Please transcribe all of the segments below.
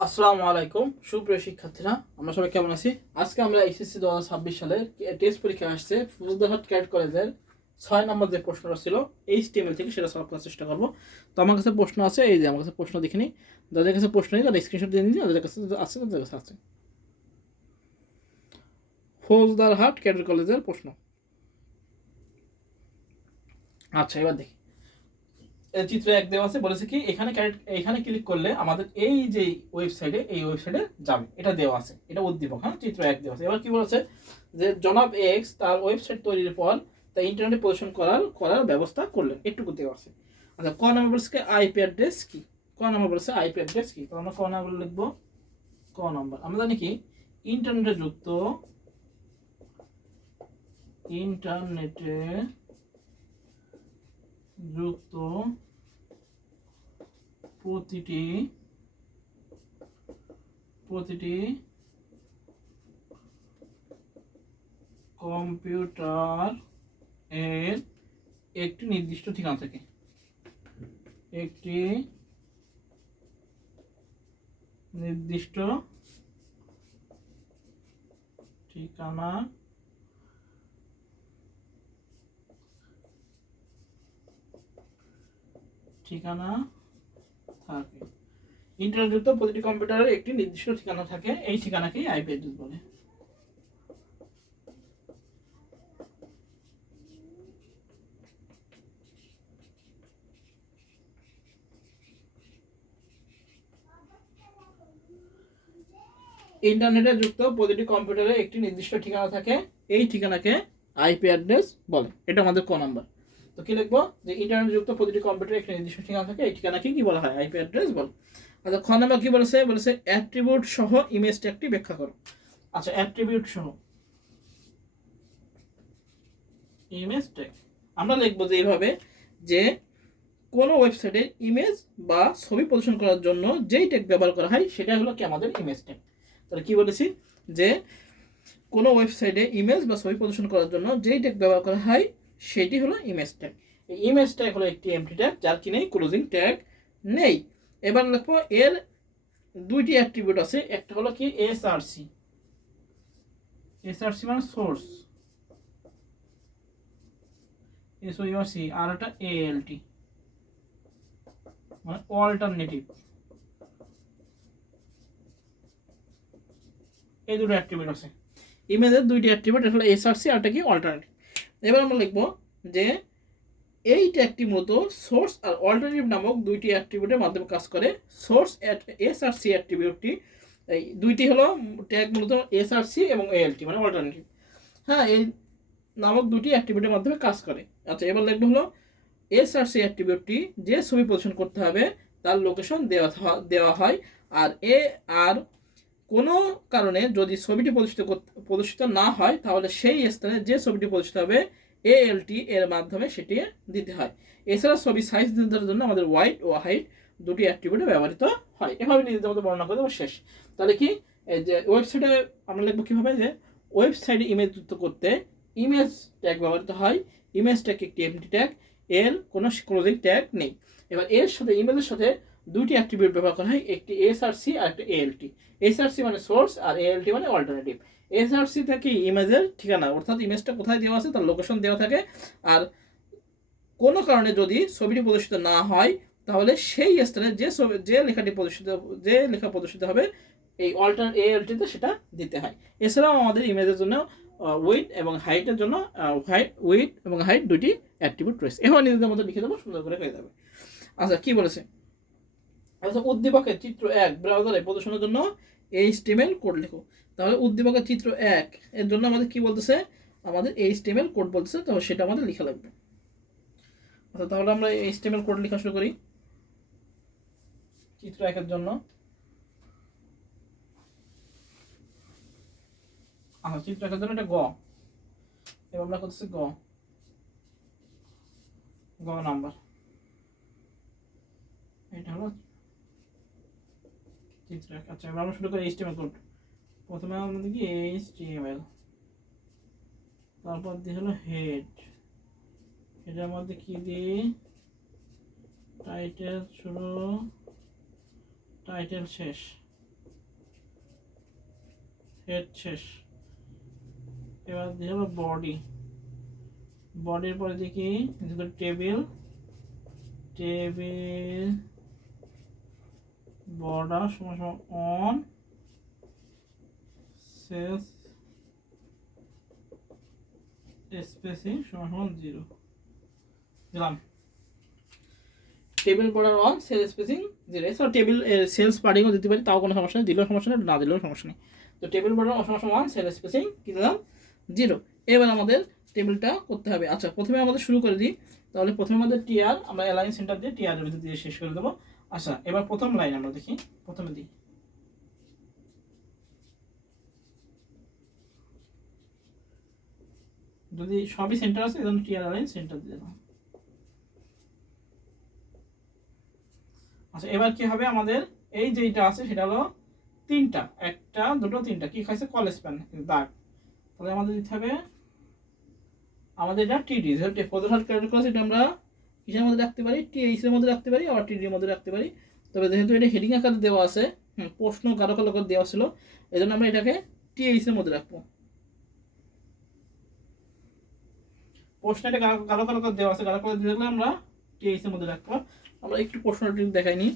আসসালামু আলাইকুম সুপ্রিয় শিক্ষার্থীরা, আমরা সবাই কেমন আছি? আজকে আমরা এসএসসি 2026 সালের টেস্ট পরীক্ষা আসছে ফৌজদারহাট ক্যাডেট কলেজের 6 নম্বর যে প্রশ্নটা ছিল HTML থেকে, সেটা সলভ করার চেষ্টা করব। তো আমার কাছে প্রশ্ন আছে, এই যে আমার কাছে প্রশ্ন দেখে নিই। যাদের কাছে প্রশ্ন নেই তারা স্ক্রিনশট দিয়ে নিন, যাদের কাছে আছে তাদের কাছে আছে। ফৌজদারহাট ক্যাডেট কলেজের প্রশ্ন। আচ্ছা, এবার দেখি। চিত্র এক দেওয়া আছে, বলেছে কি এখানে ক্লিক করলে আমাদের এই যে ওয়েবসাইটে যাবে, এটা দেওয়া আছে, এটা উদ্দীপক। হ্যাঁ, চিত্র এক দেওয়া আছে। এবার কি বলেছে যে জনাব এক্স তার ওয়েবসাইট তৈরির পর তা ইন্টারনেটে প্রদর্শন করার ব্যবস্থা করলেন, একটুকু দেওয়া আছে। আচ্ছা, ক নাম্বার বলছে আইপি অ্যাড্রেস কি? ক নাম্বার বলছে আইপি অ্যাড্রেস কি? তো আমরা ক নাম্বার লিখবো। ক নাম্বার আমরা জানি কি, ইন্টারনেটে যুক্ত প্রতিটি কম্পিউটার এর একটি নির্দিষ্ট ঠিকানা থাকে। ঠিকানা থাকে। ইন্টারনেটযুক্ত প্রতিটি কম্পিউটারের একটি নির্দিষ্ট ঠিকানা থাকে, এই ঠিকানাকেই আইপি অ্যাড্রেস বলে। ইন্টারনেটে যুক্ত প্রতিটি কম্পিউটারে একটি নির্দিষ্ট ঠিকানা থাকে, এই ঠিকানাকে আইপি অ্যাড্রেস বলে। এটা আমাদের ক নাম্বার। তো কি লিখবো, যে ইন্টারনেট যুক্ত প্রতিটি কম্পিউটারে একটি নির্দিষ্ট ঠিকানা থাকে, এই ঠিকানাকে কি বলা হয়? আইপি অ্যাড্রেস বলে। আচ্ছা, খ নাম্বার কি বলেছে? বলেছে অ্যাট্রিবিউট সহ ইমেজ ট্যাগটি ব্যাখ্যা করো। আচ্ছা, অ্যাট্রিবিউট সহ ইমেজ ট্যাগ আমরা লিখবো যে এইভাবে, যে কোনো ওয়েবসাইটে ইমেজ বা ছবি প্রদর্শন করার জন্য যেই ট্যাগ ব্যবহার করা হয় সেটা হলো কি আমাদের ইমেজ ট্যাগ। তাহলে কি বলেছি, যে কোনো ওয়েবসাইটে ইমেজ বা ছবি প্রদর্শন করার জন্য যেই ট্যাগ ব্যবহার করা হয় সেটি হলো ইমেজ ট্যাগ। এই ইমেজ ট্যাগ হলো একটি এমটি ট্যাগ, যার কি নেই, ক্লোজিং ট্যাগ নেই। এবার লিখবো এর দুইটি অ্যাট্রিবিউট আছে, একটা হলো কি এসআরসি মানে সোর্স, এসওইআরসি, আর একটা এএলটি মানে অল্টারনেটিভ। এই দুটো অ্যাট্রিবিউট আছে ইমেজের, দুইটি অ্যাট্রিবিউট, এটা হলো এসআরসি আর এটা কি অল্টারনেটিভ। এবার আমরা লিখবো যে এই ট্যাগটি মূলত সোর্স আর অল্টারনেটিভ নামক দুইটি অ্যাট্রিবিউটের মাধ্যমে কাজ করে। সোর্স এসআরসি অ্যাট্রিবিউটটি, এই দুইটি হলো ট্যাগ মূলত এসআরসি এবং এএলটি মানে অল্টারনেটিভ। হ্যাঁ, এই নামক দুটি অ্যাট্রিবিউটের মাধ্যমে কাজ করে। আচ্ছা, এবার লিখবো হলো এসআরসি অ্যাট্রিবিউটটি যে ছবি প্রদর্শন করতে হবে তার লোকেশন দেওয়া হয়। আর কোনো কারণে যদি ছবিটি প্রদর্শিত না হয় তাহলে সেই স্থানে যে ছবিটি প্রদর্শিত হবে এএলটি এর মাধ্যমে সেটি দিতে হয়। এছাড়া ছবি সাইজ নির্ধারণের জন্য আমাদের ওয়াইড ও হাইট দুটি অ্যাট্রিবিউট ব্যবহৃত হয়। এভাবে নিজেদের মতো বর্ণনা করে দেবো, শেষ। তাহলে কি, এই যে ওয়েবসাইটে আমরা লিখবো কীভাবে, যে ওয়েবসাইটে ইমেজ যুক্ত করতে ইমেজ ট্যাগ ব্যবহৃত হয়। ইমেজ ট্যাগ একটি এমটি ট্যাগ, এর কোনো ক্লোজিং ট্যাগ নেই। এবার এর সাথে ইমেজের সাথে দুইটি অ্যাট্রিবিউট ব্যবহার করা হয়, একটি এসআরসি আর একটা এএলটি। এসআরসি মানে সোর্স আর এএলটি মানে অল্টারনেটিভ। এসআরসি থেকে ইমেজের ঠিকানা, অর্থাৎ ইমেজটা কোথায় দেওয়া আছে তার লোকেশন দেওয়া থাকে। আর কোনো কারণে যদি ছবিটি প্রদর্শিত না হয় তাহলে সেই স্থানে যে লেখা প্রদর্শিত হবে এই এএলটিতে সেটা দিতে হয়। এছাড়াও আমাদের ইমেজের জন্য উইডথ এবং হাইটের জন্য উইডথ এবং হাইট দুটি অ্যাট্রিবিউট রয়েছে। এভাবে নিজেদের মতো লিখে দেবো, সুন্দর করে হয়ে যাবে। আচ্ছা, কি বলেছে? আচ্ছা, উদ্দীপকের চিত্র এক ব্রাউজারে প্রদর্শনের জন্য HTML কোড লেখো। তাহলে উদ্দীপকের চিত্র এক এর জন্য আমাদের কি বলতেছে, আমাদের HTML কোড বলতেছে, তো সেটা আমাদের লেখা লাগবে। আচ্ছা, তাহলে আমরা HTML কোড লেখা শুরু করি চিত্র একের জন্য। আচ্ছা, চিত্র একের জন্য এটা গ। এবার আমরা করতেছি গ নাম্বার। এটা হলো চিত্র এক। আচ্ছা, এবার আমরা শুরু করি HTML কোড। প্রথমে আমাদের কি HTML, তারপর দিয়ে হলো হেড, এটার মধ্যে কি দিই, টাইটেল শুরু, টাইটেল শেষ, হেড শেষ। এবার দিয়ে হলো বডি, বডির পরে দেখি টেবিল, টেবিল বর্ডার সমান সমান অন সেলস স্পেসিং সমান সমান 0 দিলাম। Table border on sell spacing 0। এছাড়া টেবিল সেলস পার্টিংও দিতে পারি, তাও কোনো সমস্যা নেই, দিলেও সমস্যা নেই, না দিলেও সমস্যা নেই। তো টেবিল বর্ডার সমান সমান স্পেসিং স্পেসিং কি দিলাম 0। এবার আমাদের টেবিলটা করতে হবে। আচ্ছা, প্রথমে আমাদের শুরু করে দিই। তাহলে প্রথমে আমাদের টিআর, আমরা অ্যালাইন সেন্টার দিয়ে টিআর এর ভিতর দিয়ে শেষ করে দেবো। আচ্ছা, এবার প্রথম লাইন আমরা দেখি, প্রথমে দিই যদি সবই সেন্টার আছে এজন্য টিআর অ্যালাইন সেন্টার দিয়ে দিলাম। আচ্ছা, এবার কি হবে আমাদের এই যেটা আছে সেটা হলো তিনটা, একটা দুটো তিনটা কি খাইছে কল স্প্যান দাগ। তাহলে আমাদের দিতে হবে, আমাদের এটা টিডি যেহেতু ফোর্থ ক্যারেক্টার ক্লাস, এটা আমরা কিসের মধ্যে রাখতে পারি, টিএইচ এর মধ্যে রাখতে পারি, আবার টিডির মধ্যে রাখতে পারি। তবে যেহেতু এটা হেডিং আকারে দেওয়া আছে, প্রশ্ন গাঢ় কালো করে দেওয়া ছিল, এই জন্য আমরা এটাকে টিএইচ এর মধ্যে রাখবো। প্রশ্নটা গাঢ় কালো করে দেওয়া আছে, গাঢ় কালো দিয়ে দেখলে আমরা টিএইচ এর মধ্যে রাখবো। আমরা একটু প্রশ্নটি দেখাইনি,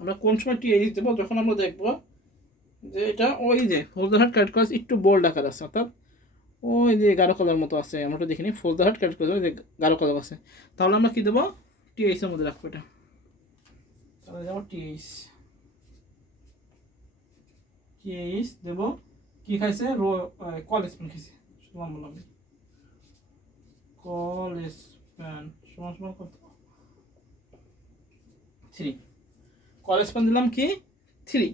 আমরা কোন সময় টিএইচ দেবো, যখন আমরা দেখবো যে এটা ওই যে ফোর্থ ক্যারেক্টার ক্লাস একটু বোল্ড আকার আছে, অর্থাৎ ওই যে গাঢ় কালার মতো আছে, আমরা তো দেখিনি ফোর্থ ক্যারেক্টার ক্লাস যে গাঢ় কালার আছে, তাহলে আমরা কি দেবো টিএইচ এর মধ্যে রাখবো এটা। তাহলে যাবো টিএইচ, টিএইচ দেবো। কি খাইছে কল স্প্যান খাইছে, সমান বললাম কল স্প্যান সমান সমান কত 3, কল স্প্যান দিলাম কি 3।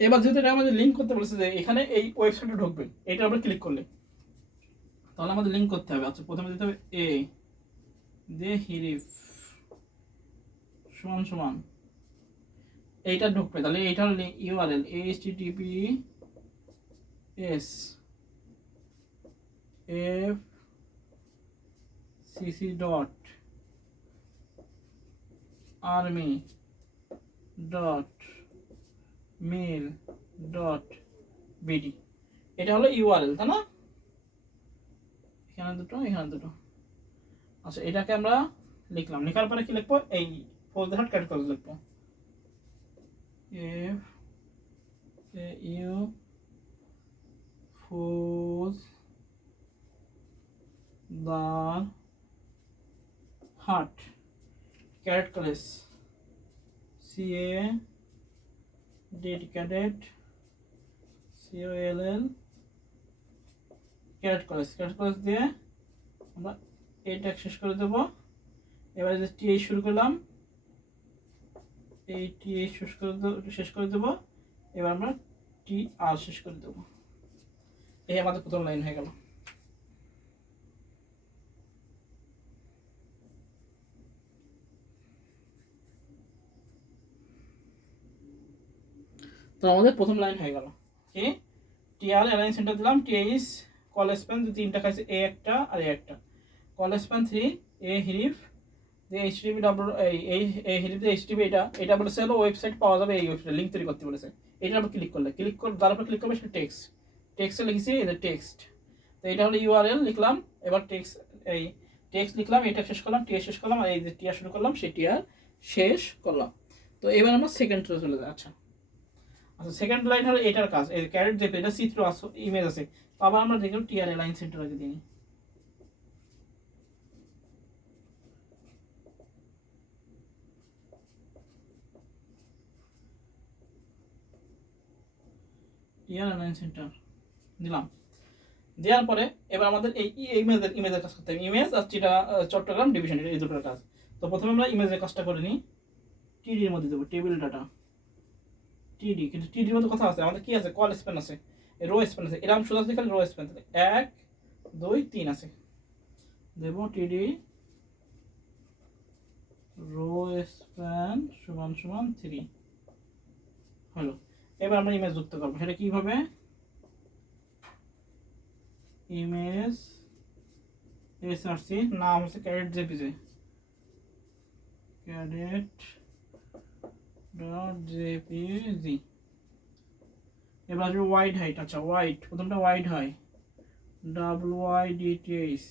এবার যেহেতু এটা আমাদের লিঙ্ক করতে বলেছে যে এখানে এই ওয়েবসাইটে ঢুকবে, এটা আমরা ক্লিক করলে তাহলে আমাদের লিঙ্ক করতে হবে। আচ্ছা, প্রথমে দিতে হবে এ দে হিরিফ সমান সমান এইটা ঢুকবে, তাহলে এইটা হলো ইউআরএল https fcc.army.mail.bd, এটা হলো ইউআরএল, তাই না? এখানে দুটো, এখানে দুটো। আচ্ছা, এটাকে আমরা লিখলাম, লেখার পরে কি লিখবো, এই ফোর্থ ক্যারেক্টার লিখবো এফ এ ইউ ফোর্থ দার হাট ক্যারেট কলেজ সিএ ডেড ক্যাডেট সিওএলএল ক্যারেট কলেজ, ক্যারেট কলেজ দিয়ে আমরা এটা শেষ করে দেবো। এবারে যে টিএইচ শুরু করলাম, এই টিএইচ শেষ করে দেবো। এবার আমরা টি আর শেষ করে দেবো। এই আমাদের প্রথম লাইন হয়ে গেল। তো আমাদের প্রথম লাইন হয়ে গেল কি, টিআর অ্যালাইন সেন্টার দিলাম, টিএইচ কল স্প্যান তিনটা খাইছে, এ একটা আর এ একটা, কল স্প্যান 3, এ হিরিফ যে এইচটিটিপি ডাব্লিউ এই হিরিফ যে এইচটিটিপি এটা বলেছে হলো ওয়েবসাইট পাওয়া যাবে, এই ওয়েবসাইট লিংক তৈরি করতে বলেছে। এটা আমরা ক্লিক করলে যার উপর ক্লিক করবে সেটা টেক্সটে লিখেছি, এই যে টেক্সট। তো এটা হলো ইউআরএল লিখলাম, এবার টেক্সট লিখলাম, এটা শেষ করলাম, টিআর শেষ করলাম, আর এই যে টিআর শুরু করলাম সেই টিআর শেষ করলাম। তো এবার আমরা সেকেন্ড চলে যাই। আচ্ছা, সেকেন্ড লাইন হলো এটার কাজ, এই ক্যারেট যে এটা চিত্র আছে, ইমেজ আছে। তো আবার আমরা দেখব টিআর লাইন সেন্টার আগে দিই, টিআর লাইন সেন্টার দিলাম। দেওয়ার পরে এবার আমাদের এই ইমেজের কাজ করতে হবে, ইমেজ আর চট্টগ্রাম ডিভিশন, এই দুটোর কাজ। তো প্রথমে আমরা ইমেজের কাজটা করে নিই, টিডির মধ্যে দেবো টেবিল ডাটা টিডি, কিন্তু টিডির মধ্যে কথা আছে, আমাদের কি আছে কল স্প্যান আছে, রো স্প্যান আছে, এরকম শুধু আছে খালি রো স্প্যান, 1 2 3 আছে, দেব টিডি রো স্প্যান সমান সমান 3 হলো। এবার আমরা ইমেজ যুক্ত করবো, সেটা কিভাবে, ইমেজ এসআরসি নাম হচ্ছে cadet JPG, cadet dot JPG. এবার আসবে ওয়াইড হাইট। আচ্ছা ওয়াইড, প্রথমটা ওয়াইড হয় WYDTH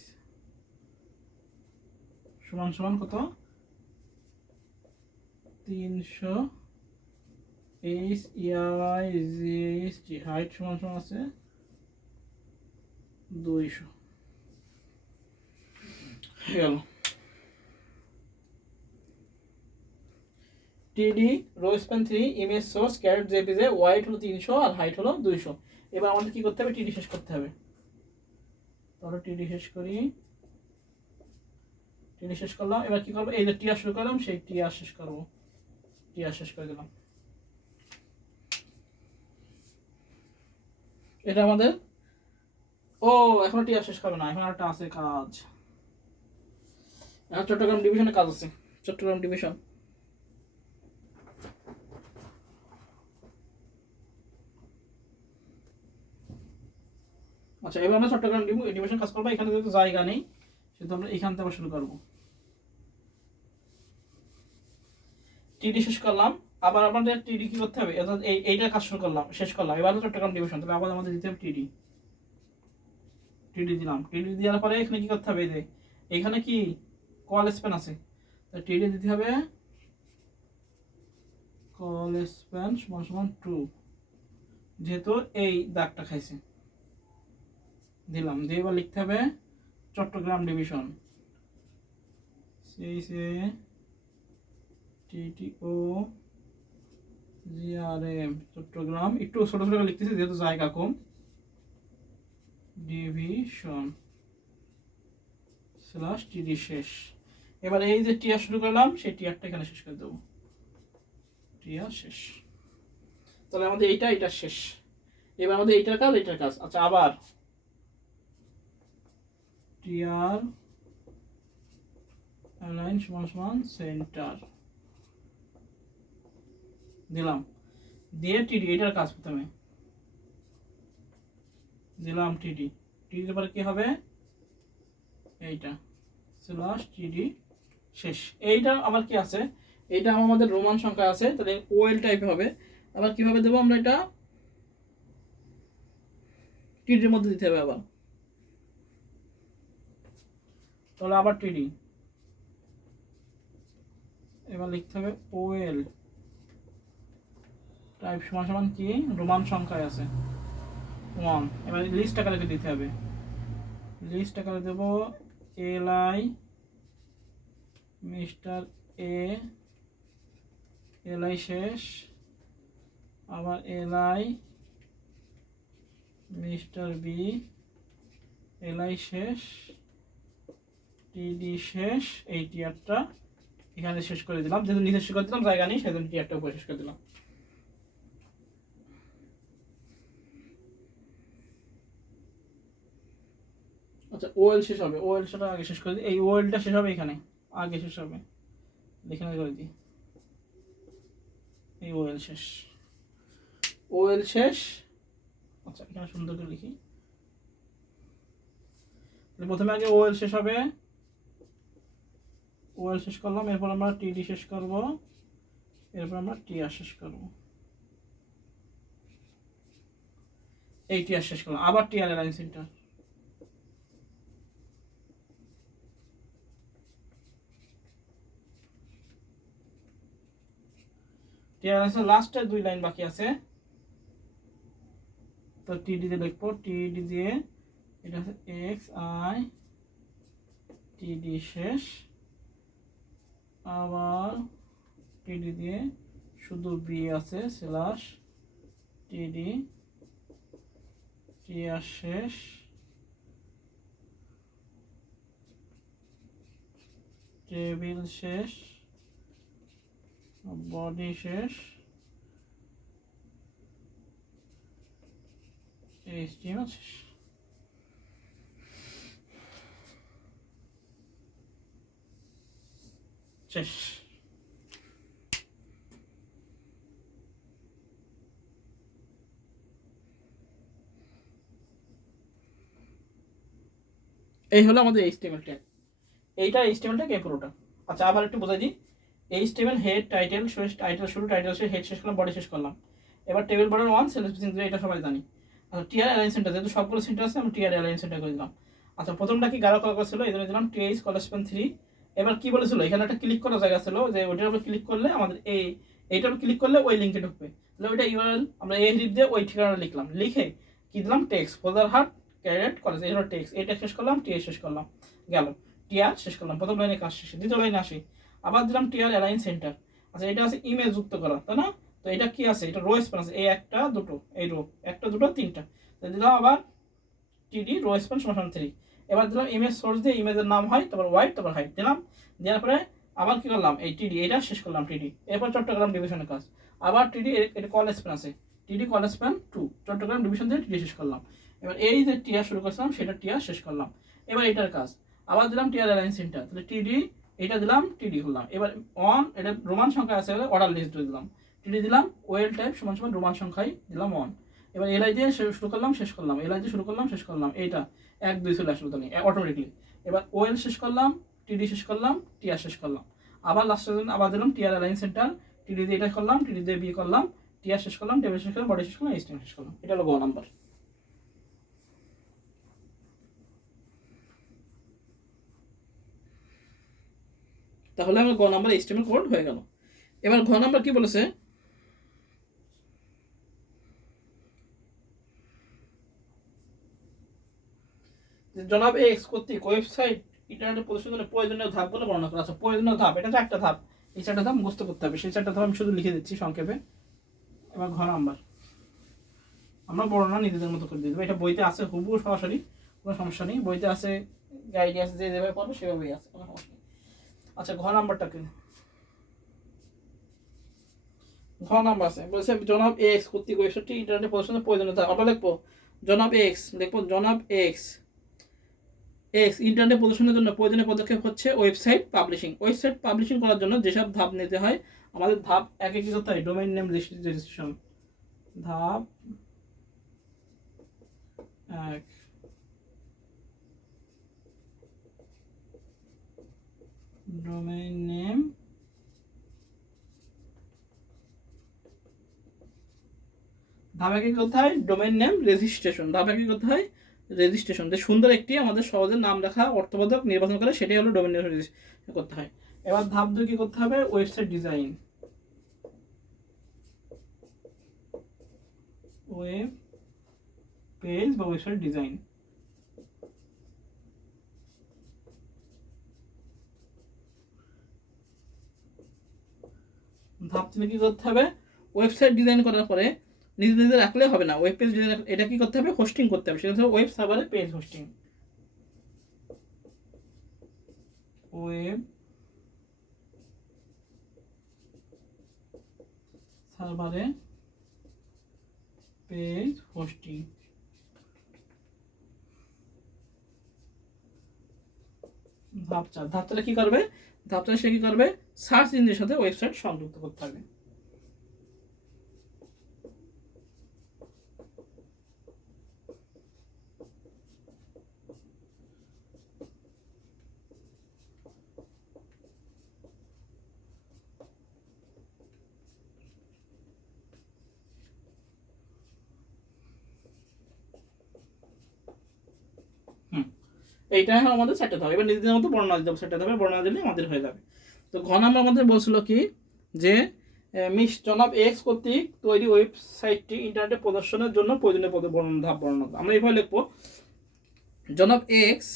সমান সমান কত 300 HEIGHT, হাইট সমান সমান আছে 200 গেল। TD row span 3 image source caret JPG, wide হলো 300 আর হাইট হলো 200। এবার আমাদের কি করতে হবে, TD শেষ করতে হবে। তাহলে TD শেষ করি, TD শেষ করলাম। এবার কি করবো, এই যে টিআর শুরু করলাম সেই টিআর শেষ করবো, টিআর শেষ করে দিলাম। এটা আমাদের এখনো টিআর শেষ করবে না, এখন একটা আছে কাজ। এখন চট্টগ্রাম ডিভিশনে কাজ আছে, চট্টগ্রাম ডিভিশন। আচ্ছা এবার আমরা চট্টগ্রাম ডিভিশন কাজ করবো। এখানে যেহেতু জায়গা নেই সেহেতু আমরা এখান থেকে শুরু করবো। টিডি শেষ করলাম, আবার আমাদের টিডি কি করতে হবে, এইটা কাজ শুরু করলাম, শেষ করলাম। এবার চট্টগ্রাম ডিভিশন, তাহলে আবার আমাদের দিতে হবে টিডি। টিডি দিলাম, টিডি দেওয়ার পরে এখানে কি করতে হবে, এই যে এখানে কি কল স্প্যান আছে, টিডি দিতে হবে কল স্প্যান সমান সমান 2, যেহেতু এই দাগটা খাইছে দিলাম। দিয়ে এবার লিখতে হবে Chattogram division, TTO GRM Chattogram, একটু ছোট ছোট লিখতেছি যেহেতু জায়গা কম, ডিভিশন স্ল্যাশ TD শেষ। এবার এই যে টিআর শুরু করলাম সেই টিআরটা এখানে শেষ করে দেবো, টিআর শেষ। তাহলে আমাদের এটা শেষ। এবার আমাদের এইটার কাজ। আচ্ছা আবার টিআর অ্যালাইন সমান সমান সেন্টার দিলাম, দিয়ে টিডি এটার কাজ প্রথমে দিলাম টিডি। টিডির পরে কি হবে, এইটা স্ল্যাশ TD শেষ। এইটা আবার কি আছে, এইটা আমাদের রোমান সংখ্যা আছে, তাহলে ওএল টাইপ হবে। আবার কিভাবে দেবো আমরা, এটা টিডির মধ্যে দিতে হবে আবার। তাহলে আবার টিডি, এবার লিখতে হবে ওএল টাইপ সমান সমান কি রোমান সংখ্যায় আছে 1। এবার লিস্ট আকারে দিতে হবে, লিস্ট আকারে দেবো LI মিস্টার LI শেষ, আবার LI মিস্টার B, LI শেষ, TD শেষ। এই টিআরটা এখানে শেষ করে দিলাম, যেহেতু নিচে শেষ করে দিলাম জায়গা নেই সেজন্য টিআরটা উপরে শেষ করে দিলাম। আচ্ছা ওএল শেষ হবে, ওএল সেটা আগে শেষ করে দিই। এই ওএলটা শেষ হবে এখানে, আগে শেষ হবে, এখানে করে দিই। এই ওএল শেষ, ওএল শেষ। আচ্ছা এখানে সুন্দর করে লিখি, প্রথমে আগে ওএল শেষ হবে, ওএল শেষ করলাম। এরপর আমরা টিডি শেষ করব, এরপর আমরা টিআর শেষ করব। এই টিআর শেষ করলাম, আবার টিআর অ্যালাইন সেন্টার, টিআর আছে লাস্টের 2 লাইন বাকি আছে, তো টিডি দিয়ে লিখবো। টিডি দিয়ে এটা আছে XI TD শেষ, আবার টিডি দিয়ে শুধু B আছে স্ল্যাশ TD টিআর শেষ, টেবিল শেষ, বডি শেষ, HTML শেষ। শেষ। এই হলো আমাদের HTML ট্যাগ, এইটা HTML ট্যাগ এই পুরোটা। আচ্ছা আবার একটু বোঝাই দিই, HTML হেড টাইটেল শেষ, টাইটেল শুরু, টাইটেল শেষ, হেড শেষ করলাম, বডি শেষ করলাম। এবার টেবিল বর্ডার 1 সেল স্পেসিং 0 এটা সবাই জানি। আচ্ছা টিআর অ্যালাইন সেন্টার, যেহেতু সবগুলো সেন্টার আছে আমি টিআর অ্যালাইন সেন্টার করে দিলাম। আচ্ছা প্রথমটা কি গাঢ় কালার ছিল, এই জন্য দিলাম টিএইচ কলার স্পেন 3। এবার কি বলেছিল, এখানে একটা ক্লিক করার জায়গা ছিল, যে ওইটার উপর ক্লিক করলে আমাদের এইটার উপর ক্লিক করলে ওই লিঙ্কে ঢুকবে। তাহলে ওইটা ইউআরএল আমরা এই হিপ দিয়ে ওই ঠিকানা লিখলাম, লিখে কি দিলাম টেক্সট ফোজারহাট ক্যাডেট কলেজ, এই হলো টেক্সট, এটা শেষ করলাম, টিএ শেষ করলাম, গেল টিআর শেষ করলাম, প্রথম লাইনে কাজ শেষ। দ্বিতীয় লাইনে আসি, আবার দিলাম টিআর অ্যালাইন সেন্টার। আচ্ছা এটা আছে ইমেজ যুক্ত করা, তাই না? তো এটা কি আছে, এটা রো স্প্যান আছে, এই একটা দুটো, এই রো একটা দুটো তিনটা, তো দিলাম আবার টিডি রো স্প্যান সমান 3। এবার দিলাম ইমেজ সোর্স দিয়ে ইমেজের নাম হয়, তারপর হোয়াইট, তারপর হাইট দিলাম, দেওয়ার পরে আবার কি করলাম, এই টিডি এটা শেষ করলাম টিডি। এরপর চট্টগ্রাম ডিভিশনের কাজ, আবার টিডি এটা কল স্প্যান আছে, টিডি কল স্প্যান 2 চট্টগ্রাম ডিভিশন দিয়ে টিডি শেষ করলাম। এবার এই যে টিআর শুরু করছিলাম সেটা টিআর শেষ করলাম। এবার এটার কাজ আবার দিলাম টিআর অ্যালাইন সেন্টার, তাহলে টিডি এটা দিলাম, টিডি করলাম। এবার অন এটা রোমান সংখ্যা আছে বলে অর্ডার লিস্ট দিলাম, টিডি দিলাম, ওয়েল টাইপ সমান সমান রোমান সংখ্যায় দিলাম 1। এবার এলআই দিয়ে শুরু করলাম শেষ করলাম, এলআই দিয়ে শুরু করলাম শেষ করলাম, এইটা 1 2 চলে আসলো তাহলে অটোমেটিকলি। এবার ওয়েল শেষ করলাম, টিডি শেষ করলাম, টিআর শেষ করলাম। আবার লাস্টের জন্য আবার দিলাম টিআর অ্যালাইন সেন্টার, টিডি দিয়ে এটা করলাম, টিডি দিয়ে বি করলাম, টিআর শেষ করলাম, টেবিল শেষ করলাম, বডি শেষ করলাম, স্ট্রিং শেষ করলাম। এটা হলো গ নাম্বার। তাহলে আমার গ নাম্বার এইচটিএমএল কোড হয়ে গেল। এবার ঘ নাম্বার কি বলেছে, জনাব এক্স কর্তৃক ওয়েবসাইট ইন্টারনেটে প্রদর্শনের প্রয়োজনীয় ধাপগুলো বর্ণনা করা আছে। প্রয়োজনীয় ধাপ, এটা চারটা ধাপ, এই চারটা ধাপ মুখস্থ করতে হবে, সেই চারটা ধাপ আমি শুধু লিখে দিচ্ছি সংক্ষেপে। এবার ঘ নাম্বার আমরা বর্ণনা নিজেদের মতো করে দিয়ে দেবো, এটা বইতে আছে হুবহু সরাসরি, কোনো সমস্যা নেই, বইতে আছে গাইডে আছে, যে যেভাবে পড়বে সেভাবেই আছে, কোনো সমস্যা নেই। আচ্ছা ঘ নাম্বারটাকে, ঘ নাম্বার আছে বলছে জনাব এক্স কর্তৃক ওয়েবসাইটটি ইন্টারনেটে প্রদর্শনের প্রয়োজনীয় ধাপ, আমরা লিখবো জনাব এক্স, লিখবো জনাব এক্স ইন্টারনেট প্রদর্শনের জন্য প্রয়োজনীয় পদক্ষেপ হচ্ছে ওয়েবসাইট পাবলিশিং। ওয়েবসাইট পাবলিশিং করার জন্য যেসব ধাপ নিতে হয়, আমাদের ধাপ একে কি করতে হয়, ডোমেইন নেম রেজিস্ট্রেশন, ধাপ 1 ডোমেইন নেম ধাপে কি করতে হয়, ডোমেইন নেম রেজিস্ট্রেশন, ধাপে কি করতে হয়, রেজিস্ট্রেশন, যে সুন্দর একটি আমাদের সহজে নাম লেখা অর্থবোধক নির্বাচন করে সেটাই হলো ডোমেইন নেম রেজিস্ট্রেশন করতে হয়। এবার ধাপ 2 কি করতে হবে, ওয়েবসাইট ডিজাইন, ওয়েব পেজ বা ওয়েবসাইট ডিজাইন। ধাপ 3 কি করতে হবে, ওয়েবসাইট ডিজাইন করার পরে নিজে নিজে রাখলে হবে না, ওয়েব পেজ ডিজাইন এটা কি করতে হবে, হোস্টিং করতে হবে, সেটা হচ্ছে ওয়েব সার্ভারে পেজ হোস্টিং, ওয়েব সার্ভারে পেজ হোস্টিং। ধাপ 4, ধাপ 4 কি করবে, ধাপ 4 সে কি করবে, সার্চ ইঞ্জিনের সাথে ওয়েবসাইট সংযুক্ত করতে হবে। এইটা আমাদের চারটে ধাপ। এবার নিজেদের মতো বর্ণনা দিতে হবে, চারটে ধাপে বর্ণনা দিলে আমাদের হয়ে যাবে। তো ঘ নাম্বার আমাদের বলছিল কি, যে মিস জনাব এক্স কর্তৃক তৈরি ওয়েবসাইটটি ইন্টারনেটে প্রদর্শনের জন্য প্রয়োজনীয় বর্ণনা ধাপ বর্ণনা, আমরা এইভাবে লিখবো জনাব এক্স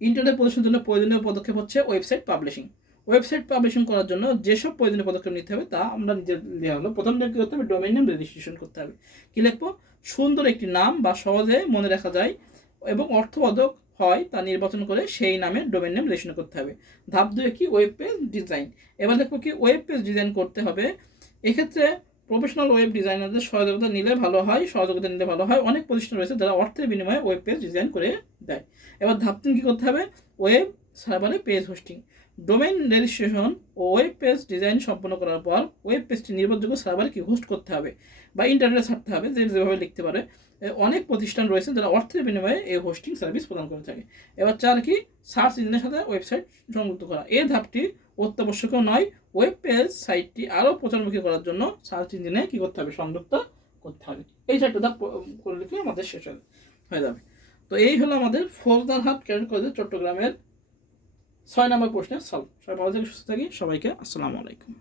ইন্টারনেট প্রদর্শনের জন্য প্রয়োজনীয় পদক্ষেপ হচ্ছে ওয়েবসাইট পাবলিশিং। ওয়েবসাইট পাবলিশিং করার জন্য যেসব প্রয়োজনীয় পদক্ষেপ নিতে হবে তা আমরা নিজে দেওয়া হলো। প্রথম কি করতে হবে, ডোমেইন নেম রেজিস্ট্রেশন করতে হবে। কি লিখবো, সুন্দর একটি নাম বা সহজে মনে রাখা যায় এবং অর্থবোধক হয় তা নির্বাচন করে সেই নামে ডোমেইন নেম রেজিস্ট্রেশন করতে হবে। ধাপ 2 কি, ওয়েব পেজ ডিজাইন। এবার দেখবো কি, ওয়েব পেজ ডিজাইন করতে হবে, এক্ষেত্রে প্রফেশনাল ওয়েব ডিজাইনারদের সহযোগিতা নিলে ভালো হয়, অনেক প্রতিষ্ঠান রয়েছে যারা অর্থের বিনিময়ে ওয়েব পেজ ডিজাইন করে দেয়। এবার ধাপ 3 কি করতে হবে, ওয়েব সার্ভারে পেজ হোস্টিং। ডোমেইন রেজিস্ট্রেশন ও ওয়েব পেজ ডিজাইন সম্পন্ন করার পর ওয়েব পেজটি নির্ভরযোগ্য সার্ভারে কি হোস্ট করতে হবে বা ইন্টারনেটে ছাড়তে হবে, যেভাবে লিখতে পারে। অনেক প্রতিষ্ঠান রয়েছে যারা অর্থের বিনিময়ে এই হোস্টিং সার্ভিস প্রদান করে থাকে। এবার 4 কি, সার্চ ইঞ্জিনের সাথে ওয়েবসাইট সংযুক্ত করা। এই ধাপটি অত্যাবশ্যকীয় নয়। ওয়েব পেজ সাইটটি আরও প্রচারমুখী করার জন্য সার্চ ইঞ্জিনে কী করতে হবে, সংযুক্ত করতে হবে। এই 4টা ধাপ করে লিখলে আমাদের শেষ হয়ে যাবে। তো এই হলো আমাদের ফৌজদারহাট ক্যাডেট কলেজের চট্টগ্রামের 6 নম্বর প্রশ্নের সলভ। সবাই ভালো থেকে সুস্থ থাকি। সবাইকে আসসালামু আলাইকুম।